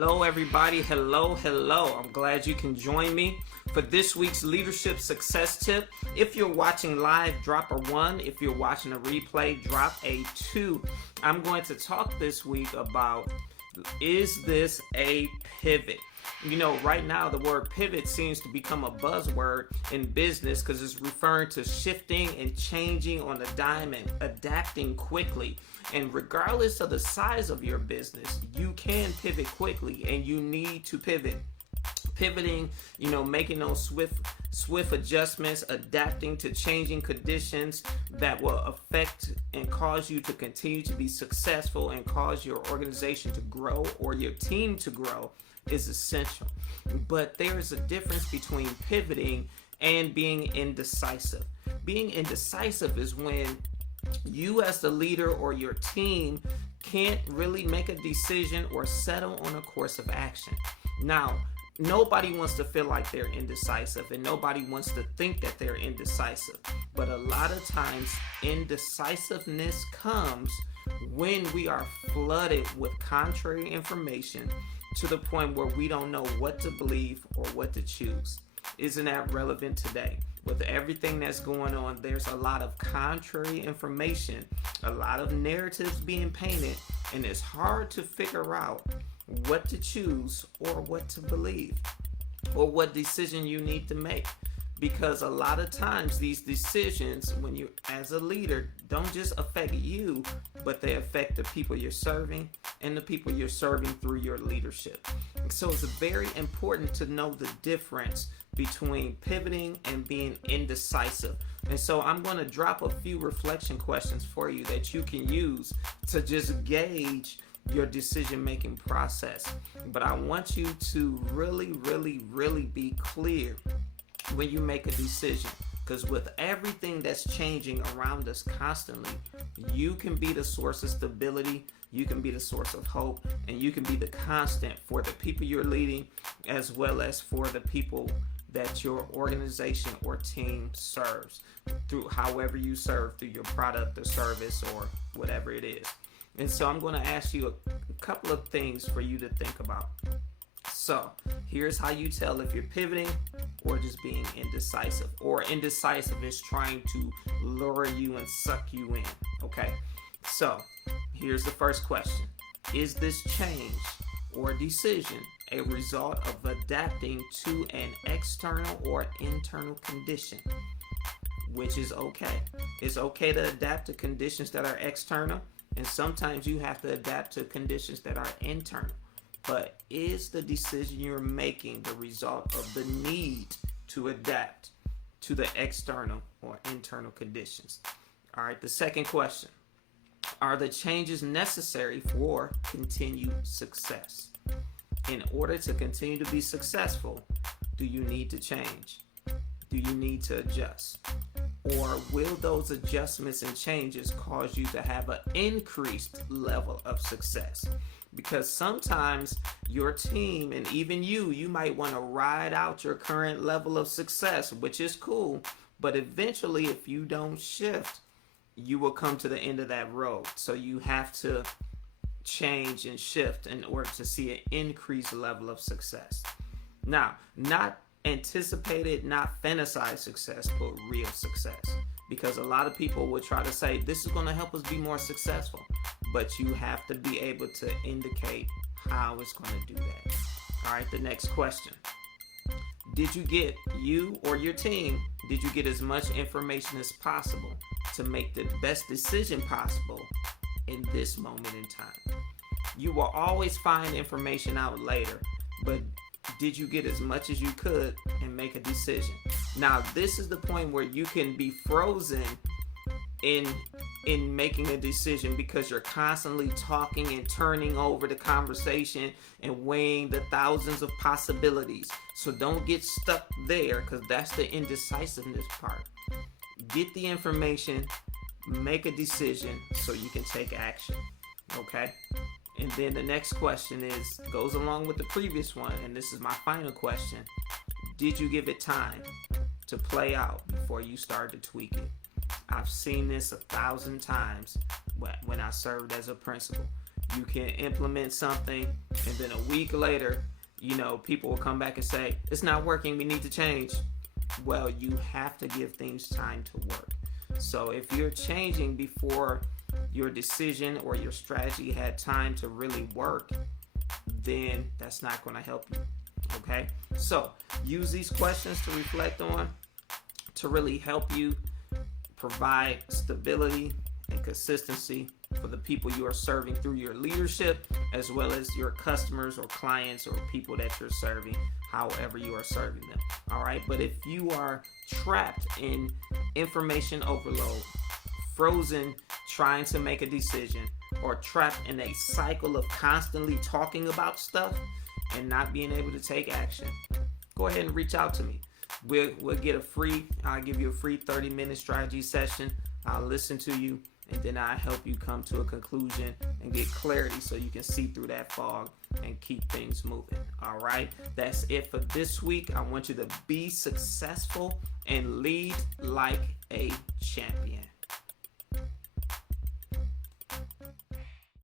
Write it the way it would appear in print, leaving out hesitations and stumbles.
Hello, everybody. Hello. I'm glad you can join me for this week's leadership success tip. If you're watching live, drop a 1. If you're watching a replay, drop a 2. I'm going to talk this week about, is this a pivot? You know, right now the word pivot seems to become a buzzword in business because it's referring to shifting and changing on a dime and adapting quickly. And regardless of the size of your business, you can pivot quickly and you need to pivot. Pivoting, making those swift adjustments, adapting to changing conditions that will affect and cause you to continue to be successful and cause your organization to grow or your team to grow is essential. But there is a difference between pivoting and being indecisive. Being indecisive is when you as the leader or your team can't really make a decision or settle on a course of action. Now, nobody wants to feel like they're indecisive and nobody wants to think that they're indecisive. But a lot of times, indecisiveness comes when we are flooded with contrary information to the point where we don't know what to believe or what to choose. Isn't that relevant today? With everything that's going on, there's a lot of contrary information, a lot of narratives being painted, and it's hard to figure out what to choose or what to believe or what decision you need to make. Because a lot of times these decisions, when you as a leader, don't just affect you, but they affect the people you're serving and the people you're serving through your leadership. So it's very important to know the difference between pivoting and being indecisive. And so I'm going to drop a few reflection questions for you that you can use to just gauge your decision-making process. But I want you to really be clear when you make a decision, because with everything that's changing around us constantly, you can be the source of stability, you can be the source of hope, and you can be the constant for the people you're leading as well as for the people that your organization or team serves, through however you serve, through your product or service or whatever it is. And so I'm going to ask you a couple of things for you to think about. So here's how you tell if you're pivoting or just being indecisive. Or indecisive is trying to lure you and suck you in. Okay, so here's the first question. Is this change or decision a result of adapting to an external or internal condition? Which is okay. It's okay to adapt to conditions that are external, and sometimes you have to adapt to conditions that are internal. But is the decision you're making the result of the need to adapt to the external or internal conditions? All right, the second question. Are the changes necessary for continued success? In order to continue to be successful, do you need to change? Do you need to adjust? Or will those adjustments and changes cause you to have an increased level of success? Because sometimes your team and even you might want to ride out your current level of success, which is cool. But eventually, if you don't shift, you will come to the end of that road. So you have to change and shift in order to see an increased level of success. Now, not anticipated, not fantasized success, but real success. Because a lot of people will try to say, this is going to help us be more successful. But you have to be able to indicate how it's going to do that. All right, the next question. Did you or your team, did you get as much information as possible to make the best decision possible in this moment in time? You will always find information out later, but did you get as much as you could and make a decision? Now, this is the point where you can be frozen in making a decision because you're constantly talking and turning over the conversation and weighing the thousands of possibilities. So don't get stuck there, because that's the indecisiveness part. Get the information, make a decision so you can take action. Okay? And then the next question goes along with the previous one, and this is my final question. Did you give it time to play out before you start to tweak it? I've seen this 1,000 times when I served as a principal. You can implement something, and then a week later, people will come back and say, it's not working, we need to change. Well, you have to give things time to work. So if you're changing before your decision or your strategy had time to really work, then that's not going to help you. Okay? So use these questions to reflect on, to really help you provide stability and consistency for the people you are serving through your leadership, as well as your customers or clients or people that you're serving, however you are serving them. All right. But if you are trapped in information overload, frozen trying to make a decision, or trapped in a cycle of constantly talking about stuff and not being able to take action, go ahead and reach out to me. I'll give you a free 30-minute strategy session. I'll listen to you, and then I'll help you come to a conclusion and get clarity so you can see through that fog and keep things moving. All right, that's it for this week. I want you to be successful and lead like a champion.